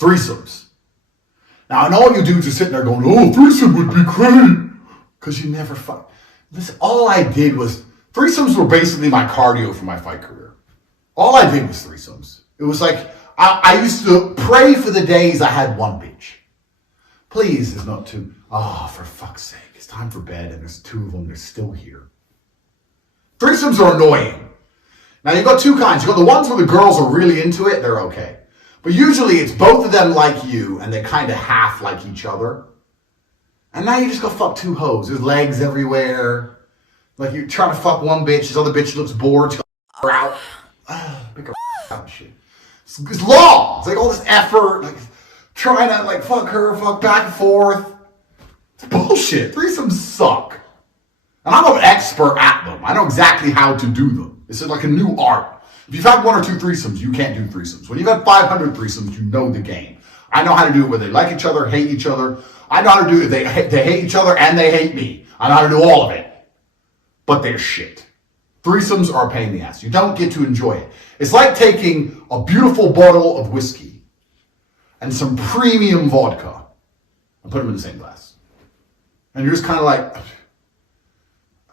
threesomes. Now, and all you dudes are sitting there going, oh, threesome would be great. Because you never fuck. Listen, all I did was, threesomes were basically my cardio for my fight career. All I did was threesomes. It was like, I used to pray for the days I had one bitch. Please, there's not two. Oh, for fuck's sake. It's time for bed and there's two of them. They're still here. Threesomes are annoying. Now, you've got two kinds. You've got the ones where the girls are really into it. They're okay. But usually it's both of them like you and they kind of half like each other. And now you just go fuck two hoes. There's legs everywhere. Like you're trying to fuck one bitch. This other bitch looks bored. She's like, out. Pick her out and shit. It's long. It's like all this effort. Like trying to like fuck her, fuck back and forth. It's bullshit. Threesomes suck. And I'm an expert at them. I know exactly how to do them. This is like a new art. If you've had one or two threesomes, you can't do threesomes. When you've had 500 threesomes, you know the game. I know how to do it where they like each other, hate each other. I know how to do it. They hate each other and they hate me. I know how to do all of it. But they're shit. Threesomes are a pain in the ass. You don't get to enjoy it. It's like taking a beautiful bottle of whiskey and some premium vodka and put them in the same glass. And you're just kind of like,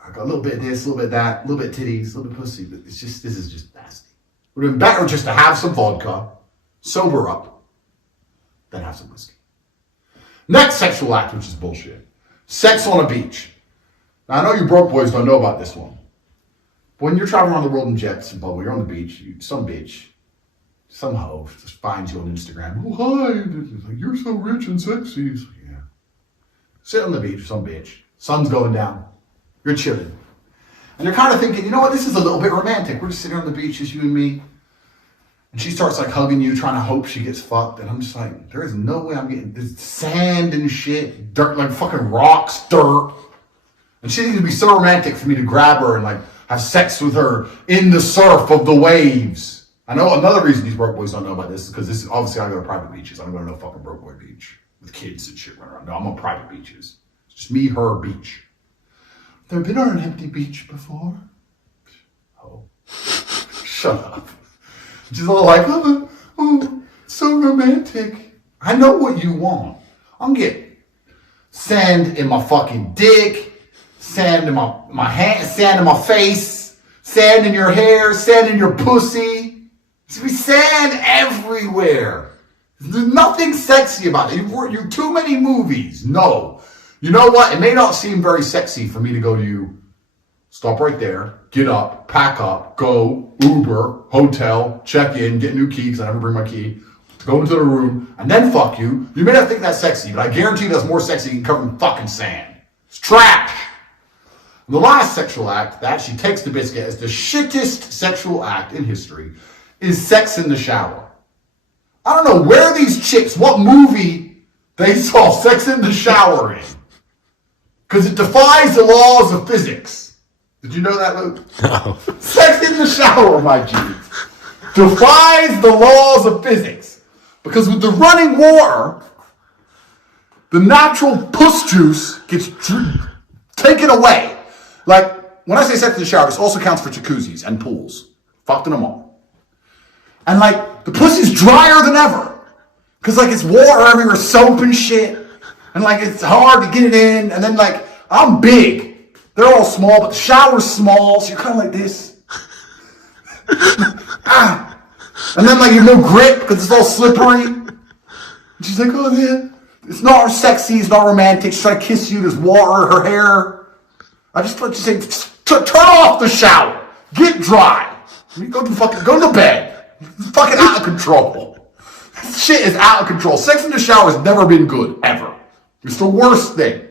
I got a little bit of this, a little bit of that, a little bit of titties, a little bit of pussy, but this is just nasty. It would have been better just to have some vodka, sober up, than have some whiskey. Next sexual act, which is bullshit. Sex on a beach. Now, I know you broke boys don't know about this one. But when you're traveling around the world in jets and you're on the beach, some bitch, some hoe just finds you on Instagram. Oh, hi. It's like, you're so rich and sexy. It's like, yeah. Sit on the beach with some bitch. Sun's going down. You're chilling. And you're kind of thinking, you know what, this is a little bit romantic. We're just sitting on the beach, just you and me. And she starts like hugging you, trying to hope she gets fucked. And I'm just like, there is no way I'm getting this sand and shit, dirt, like fucking rocks, dirt. And she needs to be so romantic for me to grab her and like have sex with her in the surf of the waves. I know another reason these broke boys don't know about this is because this is obviously I go to private beaches. I don't go to no fucking broke boy beach with kids and shit running around. No, I'm on private beaches. It's just me, her, beach. Never been on an empty beach before? Oh. Shut up. She's all like, oh, so romantic. I know what you want. I'm getting sand in my fucking dick, sand in my hand, sand in my face, sand in your hair, sand in your pussy. There's gonna be sand everywhere. There's nothing sexy about it. You've too many movies. No. You know what? It may not seem very sexy for me to go to you. Stop right there. Get up. Pack up. Go. Uber. Hotel. Check in. Get a new key because I never bring my key. Go into the room. And then fuck you. You may not think that's sexy, but I guarantee that's more sexy than covered in fucking sand. It's trash. And the last sexual act that actually takes the biscuit as the shittest sexual act in history is sex in the shower. I don't know where these chicks, what movie they saw sex in the shower in. Because it defies the laws of physics. Did you know that, Luke? No. Sex in the shower, my G. Defies the laws of physics. Because with the running water, the natural puss juice gets taken away. Like, when I say sex in the shower, this also counts for jacuzzis and pools. Fucked in them all. And like, the pussy's drier than ever. Because like, it's water everywhere, soap and shit. And like, it's hard to get it in. And then like, I'm big. They're all small, but the shower's small. So you're kind of like this. And then like, you have no grip because it's all slippery. And she's like, oh man, it's not sexy. It's not romantic. She's trying to kiss you. There's water, her hair. I just thought you say, turn off the shower. Get dry. Go to bed. It's fucking out of control. Shit is out of control. Sex in the shower has never been good, ever. It's the worst thing.